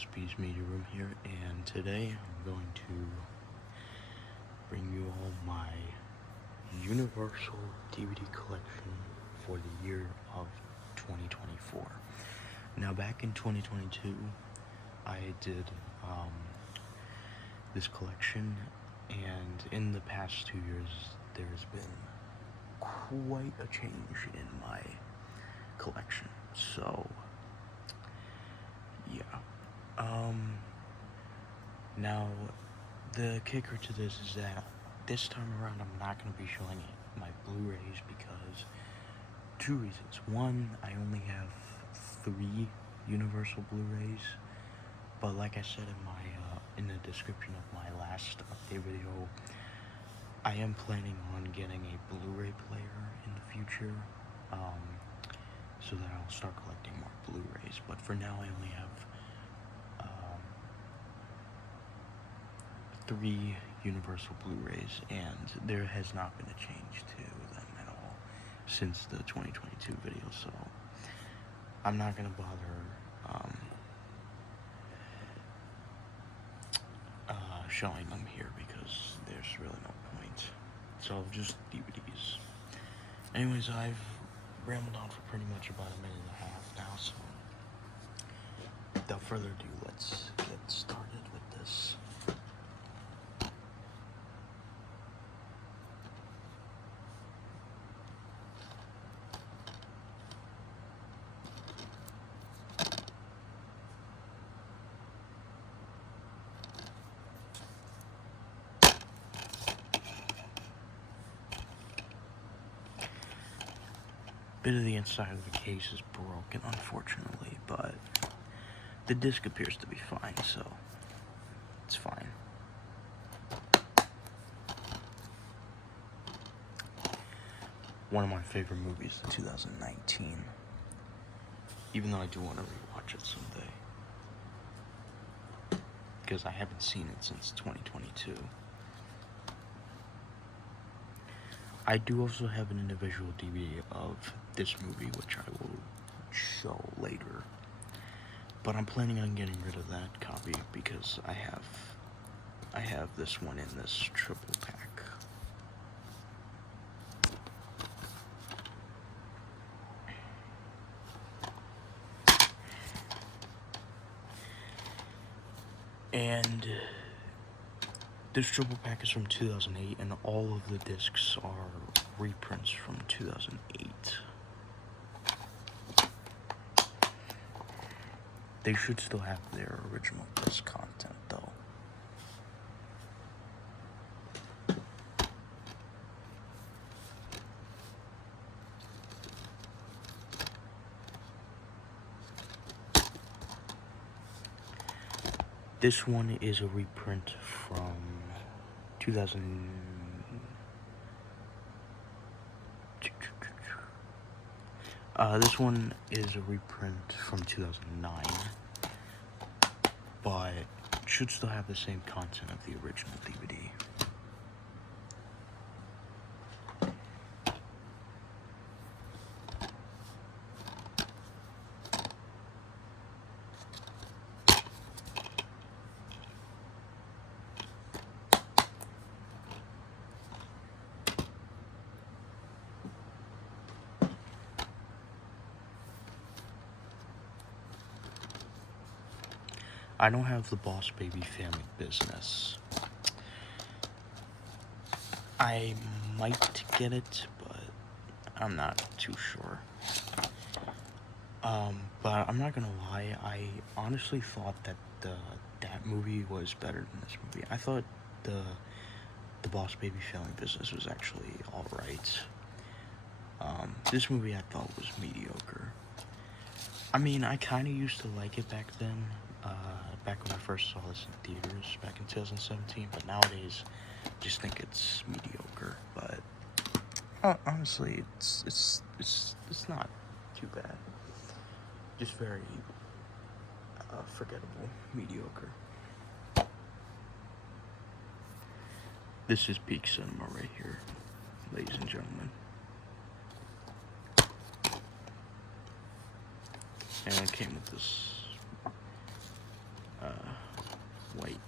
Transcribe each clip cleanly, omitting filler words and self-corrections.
SB's Media Room here, and today I'm going to bring you all my Universal DVD collection for the year of 2024. Now, back in 2022, I did this collection, and in the past 2 years, there's been quite a change in my collection. So, yeah. Now, the kicker to this is that this time around I'm not going to be showing my Blu-rays because two reasons. One, I only have 3 Universal Blu-rays, but like I said in the description of my last update video, I am planning on getting a Blu-ray player in the future, so that I'll start collecting more Blu-rays. But for now, I only have 3 Universal Blu-rays, and there has not been a change to them at all since the 2022 video, so I'm not going to bother showing them here because there's really no point. So just DVDs. Anyways, I've rambled on for pretty much about a minute and a half now, so without further ado, let's get started with this. Bit of the inside of the case is broken, unfortunately, but the disc appears to be fine, so it's fine. One of my favorite movies of 2019, even though I do want to rewatch it someday, because I haven't seen it since 2022. I do also have an individual DVD of this movie, which I will show later. But I'm planning on getting rid of that copy because I have this one in this triple pack. And this triple pack is from 2008, and all of the discs are reprints from 2008. They should still have their original disc content, though. This one is a reprint from 2000. This one is a reprint from 2009, but should still have the same content of the original DVD. I don't have the Boss Baby Family Business. I might get it, but I'm not too sure. But I'm not gonna lie, I honestly thought that that movie was better than this movie. I thought the Boss Baby Family Business was actually alright. This movie I thought was mediocre. I mean, I kind of used to like it back then, back when I first saw this in theaters, back in 2017, but nowadays, I just think it's mediocre, but honestly, it's not too bad. Just very forgettable, mediocre. This is peak cinema right here, ladies and gentlemen. And it came with this white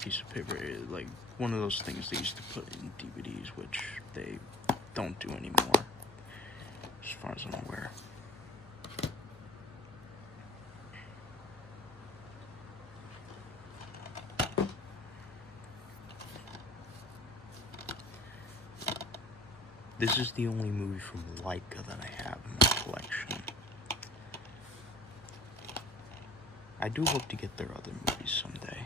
piece of paper, like one of those things they used to put in DVDs, which they don't do anymore, as far as I'm aware. This is the only movie from Laika that I have in my collection. I do hope to get their other movies someday.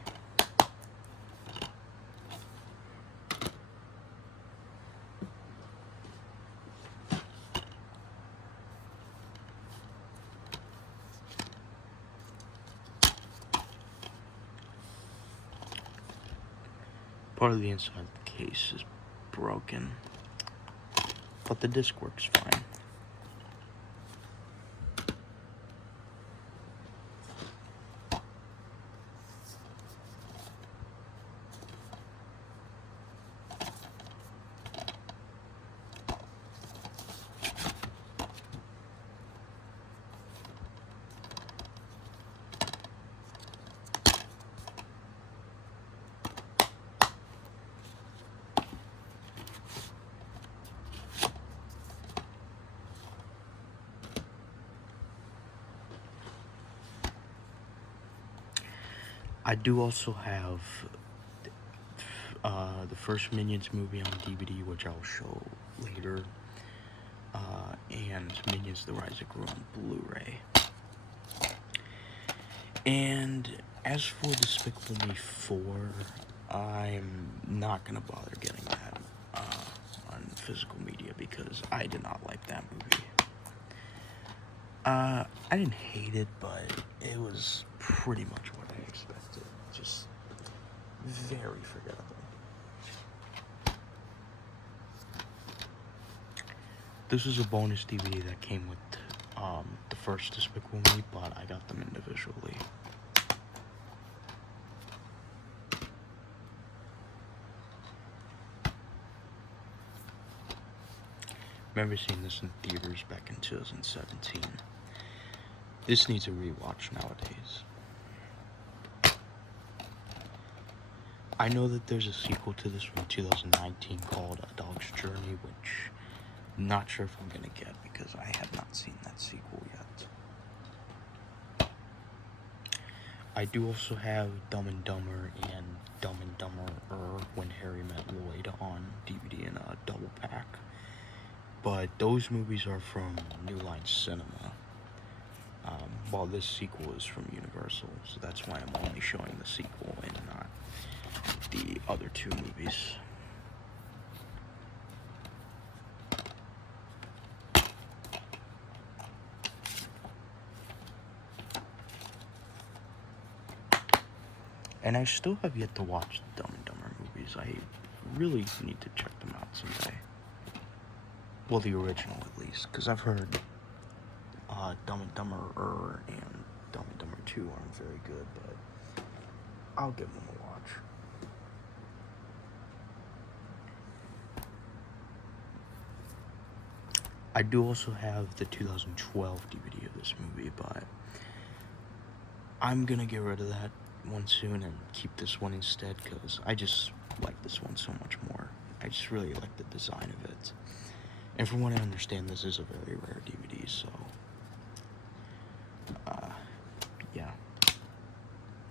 Part of the inside of the case is broken, but the disc works fine. I do also have the first Minions movie on DVD, which I'll show later, and Minions: The Rise of Gru on Blu-ray. And as for Despicable Me 4, I'm not gonna bother getting that on physical media because I did not like that movie. I didn't hate it, but it was pretty much what I expected. Just very forgettable. This is a bonus DVD that came with the first Despicable Me, but I got them individually. Remember seeing this in theaters back in 2017. This needs a rewatch nowadays. I know that there's a sequel to this from 2019 called A Dog's Journey, which I'm not sure if I'm gonna get because I have not seen that sequel yet. I do also have Dumb and Dumber and Dumb and Dumberer When Harry Met Lloyd on DVD in a double pack. But those movies are from New Line Cinema, while this sequel is from Universal, so that's why I'm only showing the sequel and not the other two movies. And I still have yet to watch the Dumb and Dumber movies. I really need to check them out someday. Well, the original at least, because I've heard Dumb and Dumberer and Dumb and Dumber 2 aren't very good, but I'll give them a watch. I do also have the 2012 DVD of this movie, but I'm gonna get rid of that one soon and keep this one instead, because I just like this one so much more. I just really like the design of it. And from what I understand, this is a very rare DVD, so yeah,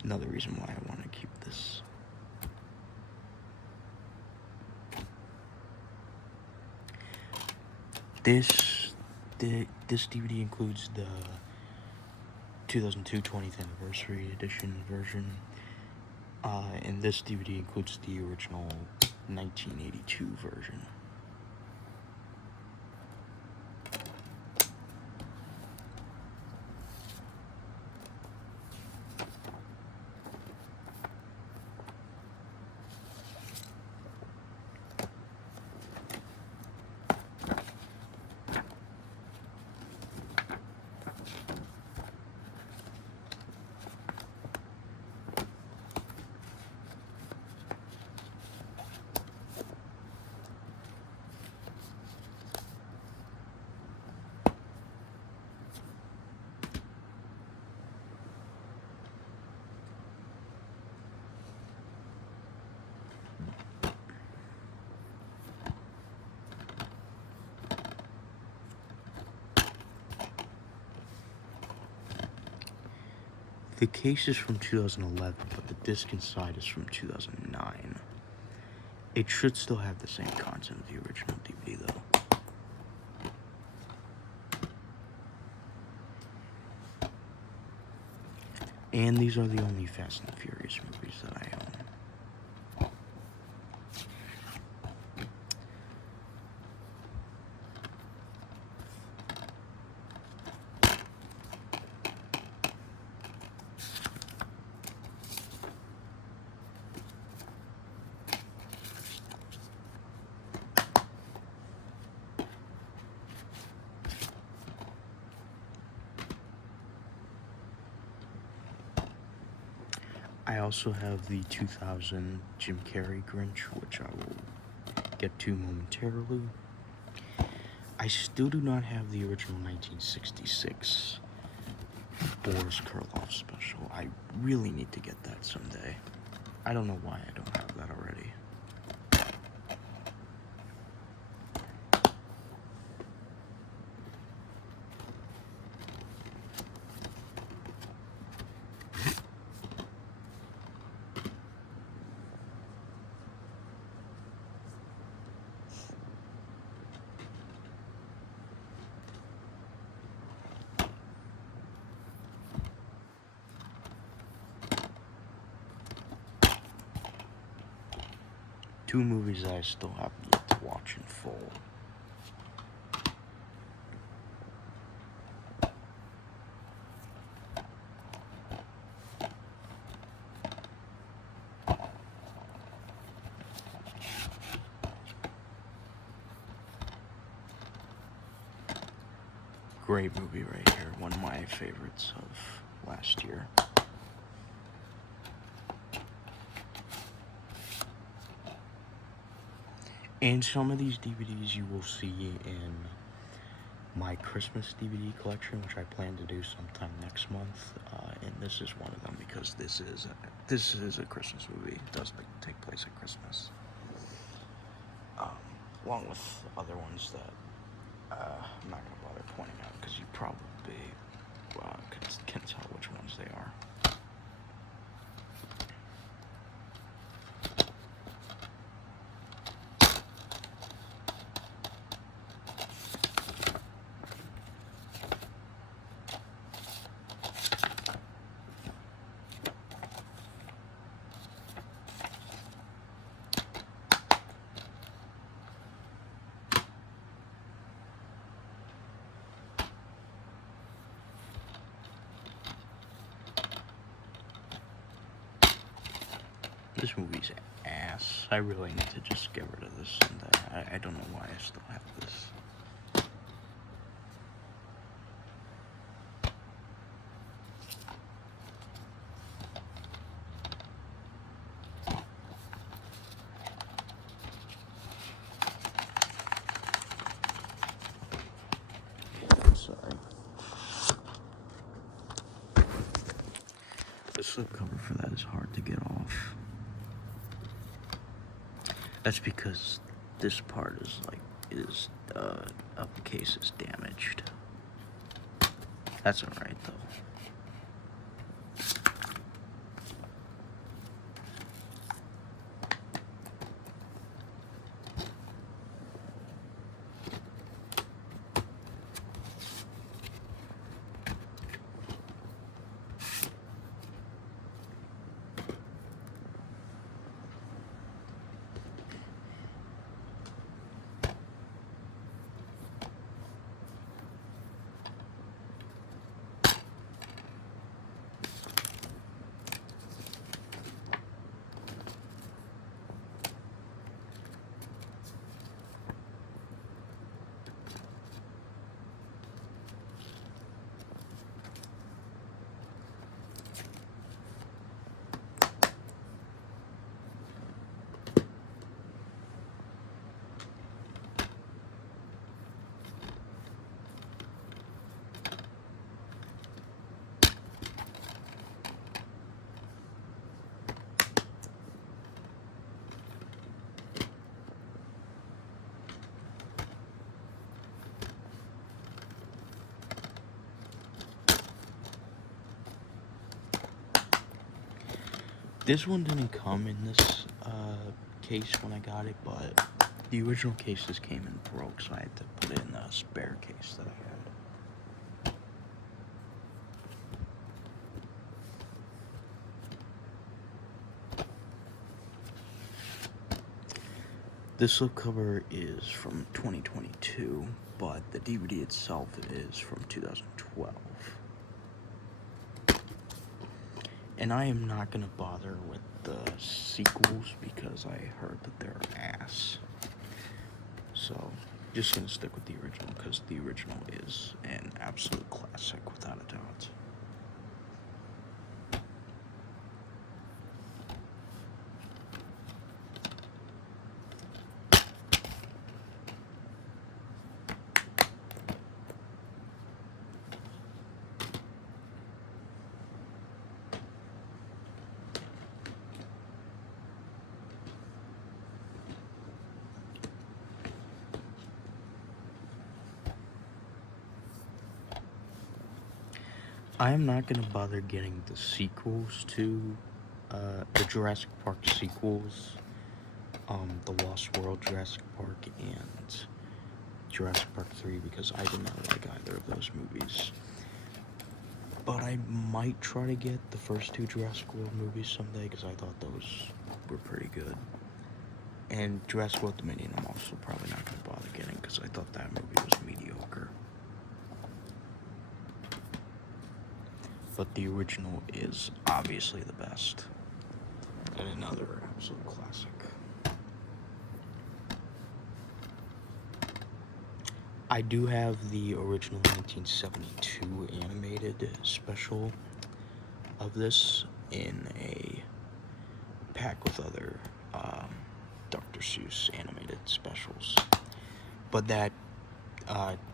another reason why I want to keep this. This DVD includes the 2002 20th Anniversary Edition version, and this DVD includes the original 1982 version. The case is from 2011, but the disc inside is from 2009. It should still have the same content of the original DVD, though. And these are the only Fast and Furious movies that I own. I also have the 2000 Jim Carrey Grinch, which I will get to momentarily. I still do not have the original 1966 Boris Karloff special. I really need to get that someday. I don't know why I don't have that already. Two movies I still have yet to watch in full. Great movie right here, one of my favorites of last year. And some of these DVDs you will see in my Christmas DVD collection, which I plan to do sometime next month. And this is one of them because this is a Christmas movie. It does take place at Christmas. Along with other ones that I'm not going to bother pointing out because you probably can tell which ones they are. This movie's ass. I really need to just get rid of this. And I don't know why I still have this. Sorry. The slipcover for that is hard to get off. That's because this part is of the case is damaged. That's alright though. This one didn't come in this case when I got it, but the original case just came and broke, so I had to put it in the spare case that I had. This slipcover is from 2022, but the DVD itself is from 2012. And I am not going to bother with the sequels because I heard that they're ass. So, just going to stick with the original because the original is an absolute classic without a doubt. I am not going to bother getting the sequels to the Jurassic Park sequels, the Lost World Jurassic Park and Jurassic Park 3, because I did not like either of those movies. But I might try to get the first two Jurassic World movies someday because I thought those were pretty good. And Jurassic World Dominion I'm also probably not going to bother getting because I thought that movie was mediocre. But the original is obviously the best. And another absolute classic. I do have the original 1972 animated special of this in a pack with other Dr. Seuss animated specials. But that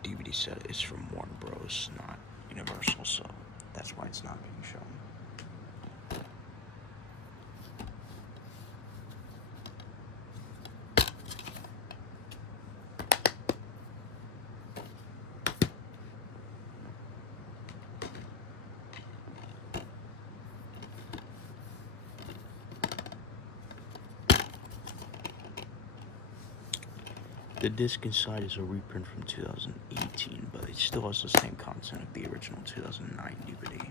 DVD set is from Warner Bros., not Universal, so that's why it's not being shown. The disc inside is a reprint from 2018, but it still has the same content of the original 2009 DVD.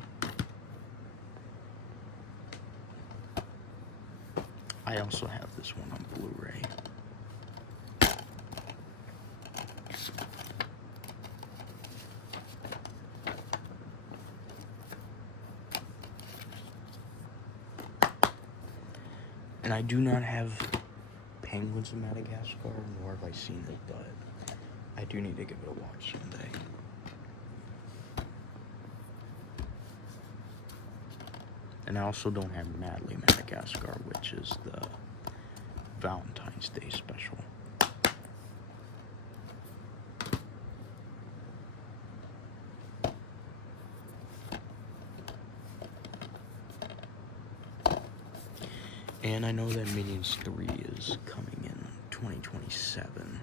I also have this one on Blu-ray. And I do not have Penguins of Madagascar, nor have I seen it, but I do need to give it a watch someday. And I also don't have Madly Madagascar, which is the Valentine's Day special. And I know that Minions 3 is coming in 2027.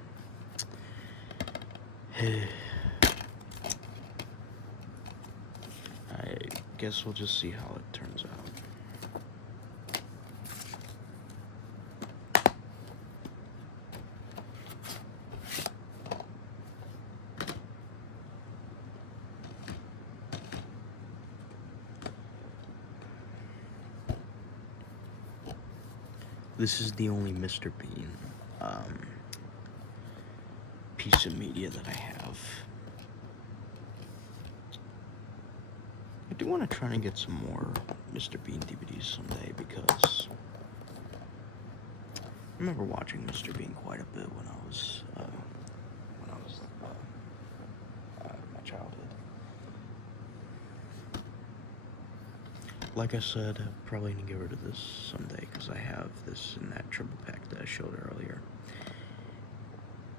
I guess we'll just see how it turns out. This is the only Mr. Bean piece of media that I have. I do want to try and get some more Mr. Bean DVDs someday because I remember watching Mr. Bean quite a bit when I was my childhood. Like I said, I'm probably gonna get rid of this someday because I have this in that triple pack that I showed earlier.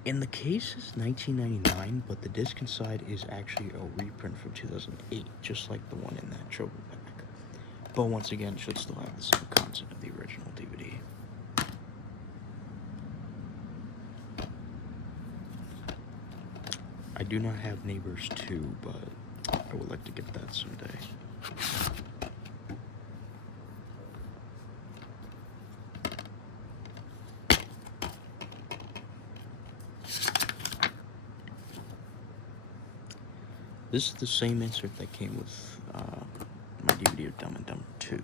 And the case is 1999, but the disc inside is actually a reprint from 2008, just like the one in that triple pack. But once again, it should still have the same content of the original DVD. I do not have Neighbors 2, but I would like to get that someday. This is the same insert that came with my DVD of Dumb and Dumber 2.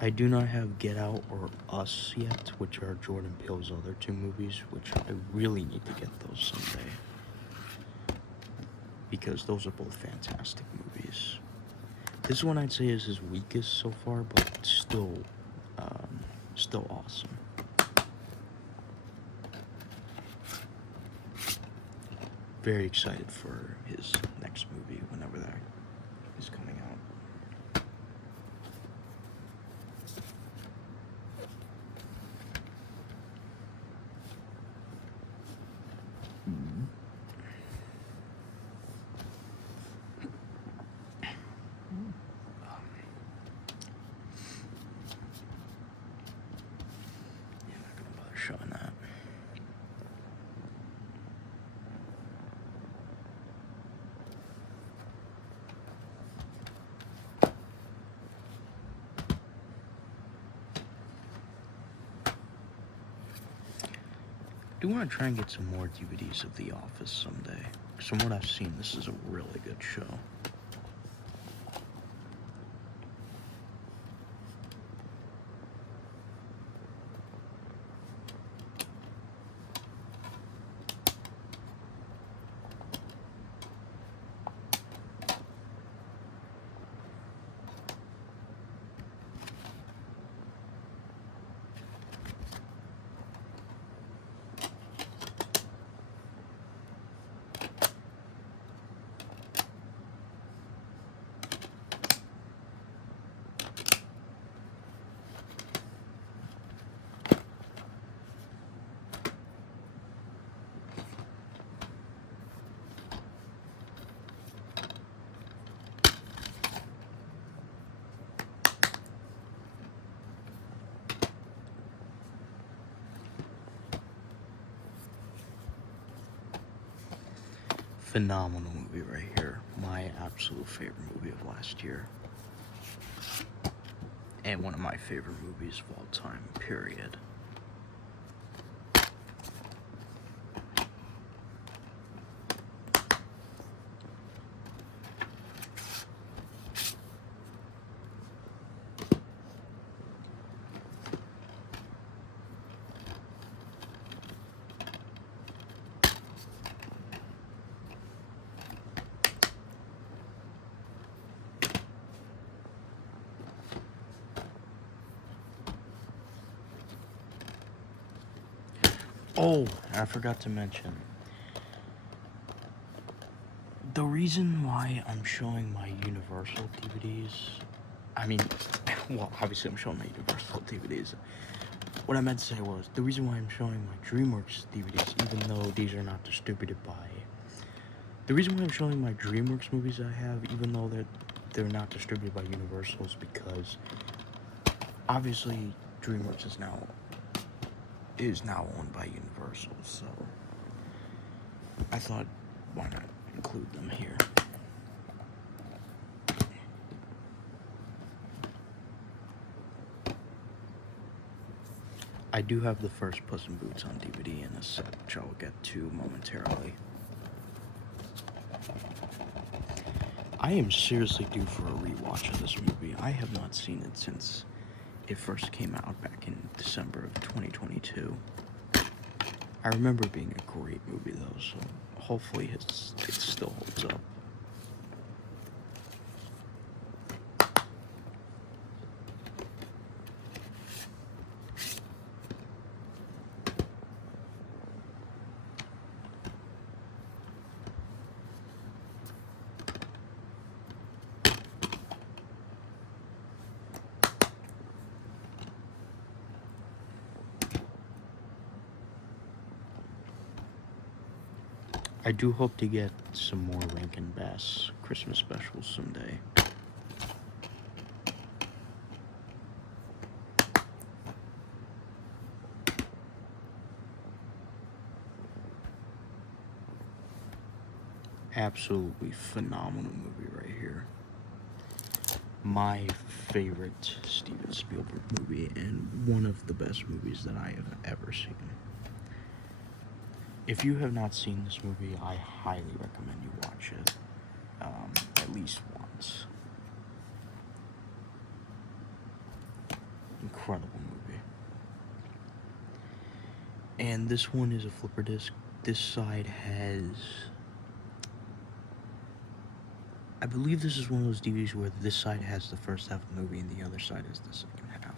I do not have Get Out or Us yet, which are Jordan Peele's other two movies, which I really need to get those someday. Because those are both fantastic movies. This one I'd say is his weakest so far, but still awesome. Very excited for his next movie whenever that is coming out. Yeah, not gonna bother showing that. I do want to try and get some more DVDs of The Office someday. Because from what I've seen, this is a really good show. Phenomenal movie right here. My absolute favorite movie of last year. And one of my favorite movies of all time, period. Oh, I forgot to mention. The reason why I'm showing my Universal DVDs, I mean, well, obviously I'm showing my Universal DVDs. What I meant to say was, the reason why I'm showing my DreamWorks DVDs, even though these are not distributed by... The reason why I'm showing my DreamWorks movies I have, even though they're not distributed by Universal, is because obviously DreamWorks is now owned by Universal, so I thought, why not include them here? I do have the first Puss in Boots on DVD in a set, which I will get to momentarily. I am seriously due for a rewatch of this movie. I have not seen it since it first came out back in December of 2022. I remember it being a great movie though, so hopefully it still holds up. I do hope to get some more Rankin Bass Christmas specials someday. Absolutely phenomenal movie right here. my favorite Steven Spielberg movie and one of the best movies that I have ever seen. If you have not seen this movie, I highly recommend you watch it at least once. Incredible movie. And this one is a flipper disc. This side has, I believe this is one of those DVDs where this side has the first half of the movie and the other side has the second half.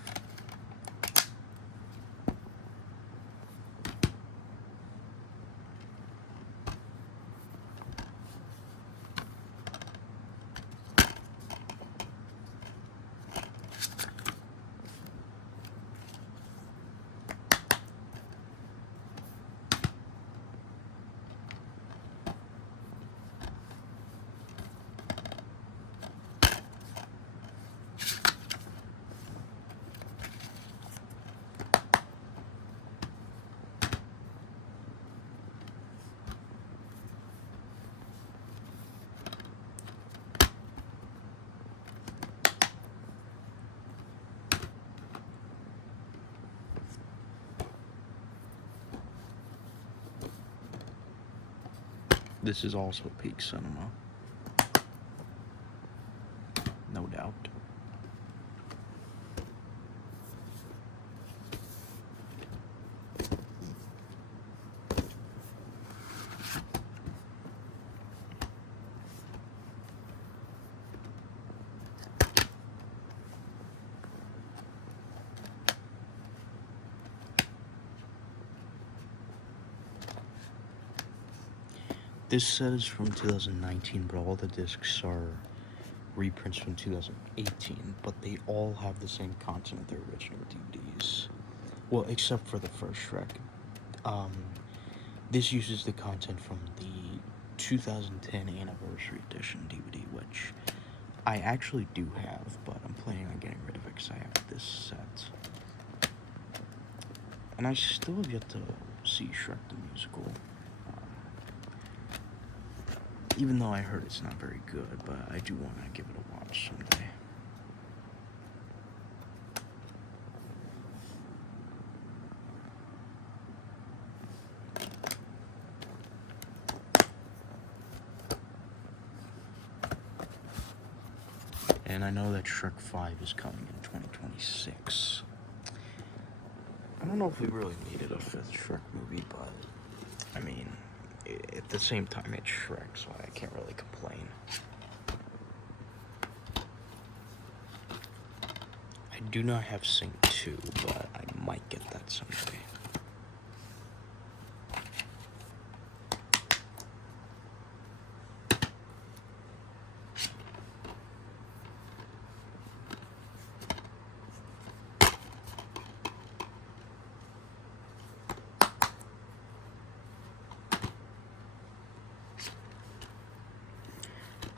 This is also peak cinema. No doubt. This set is from 2019, but all the discs are reprints from 2018, but they all have the same content of their original DVDs. Well, except for the first Shrek. This uses the content from the 2010 Anniversary Edition DVD, which I actually do have, but I'm planning on getting rid of it because I have this set. And I still have yet to see Shrek the Musical. Even though I heard it's not very good, but I do want to give it a watch someday. And I know that Shrek 5 is coming in 2026. I don't know if we really needed a 5th Shrek movie, but I mean, at the same time, it's Shrek, so I can't really complain. I do not have Sing 2, but I might get that someday.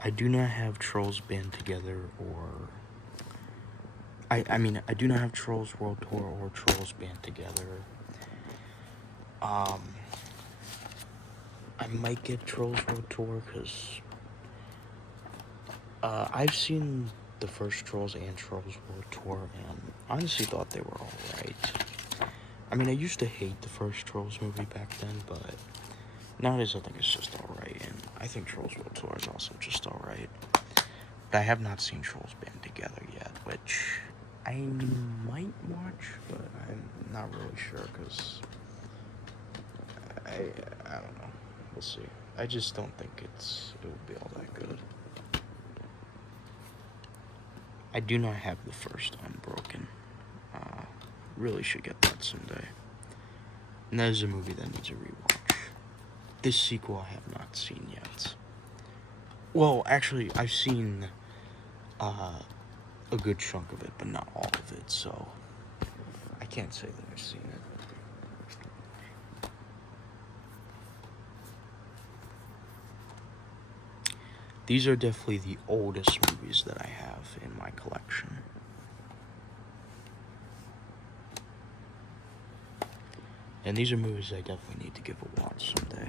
I do not have Trolls Band Together or... I mean, I do not have Trolls World Tour or Trolls Band Together. I might get Trolls World Tour because I've seen the first Trolls and Trolls World Tour and honestly thought they were alright. I mean, I used to hate the first Trolls movie back then, but nowadays I think it's just alright, and I think Trolls World Tour is also just alright. But I have not seen Trolls Band Together yet, which I might watch, but I'm not really sure, because I don't know. We'll see. I just don't think it will be all that good. I do not have the first Unbroken. Really should get that someday. And that is a movie that needs a rewatch. This sequel I have not seen yet. Well, actually, I've seen a good chunk of it, but not all of it, so I can't say that I've seen it. These are definitely the oldest movies that I have in my collection. And these are movies I definitely need to give a watch someday.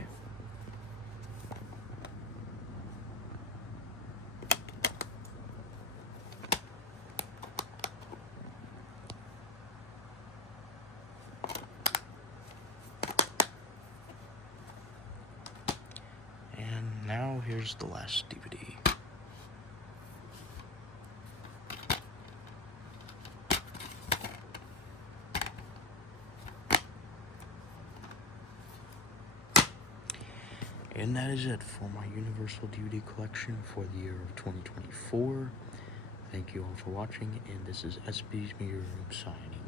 here's the last DVD. And that is it for my Universal DVD collection for the year of 2024. Thank you all for watching, and this is SB's Media Room signing